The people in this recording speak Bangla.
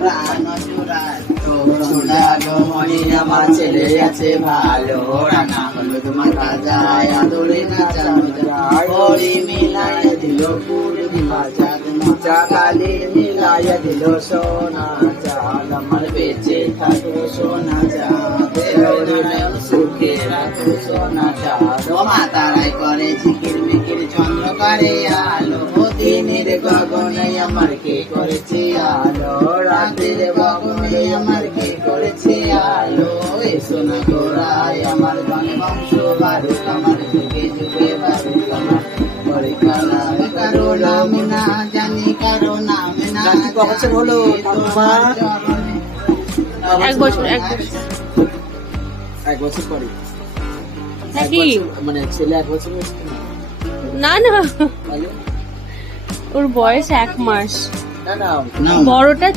প্রাণ জোড়ায় ছোড়া গো মহিন আমার ছেলে আছে ভালো রানা হলুদ মাখা যায় আদরে নাচানো যায় হরি মিলাইয়া দিল পূর্বি মাঝাদ মাচা কালী মিলাইয়া দিল সোনা চাঁদ আমার বেঁচে থাকো সোনা চাঁদ সুখে রাখো সোনা চাঁদ ও মাতারাই করে ঝিকির মিকির চন্দ্র করে আলো দিনের গগনে আমার কে করেছে আলো রাতের গগনে আমার কে করেছে আলো এসো না গোড়ায় আমার বংশ বারুক আমার যুগে যুগে বারুক আমার পরে কালাম কারো নাম না জানি কারো নাম না বছর হলো এক বছর পরে কি মানে ছেলে 1 বছর হয়েছে না না তাহলে ওর বয়স 1 মাস না না বড়টা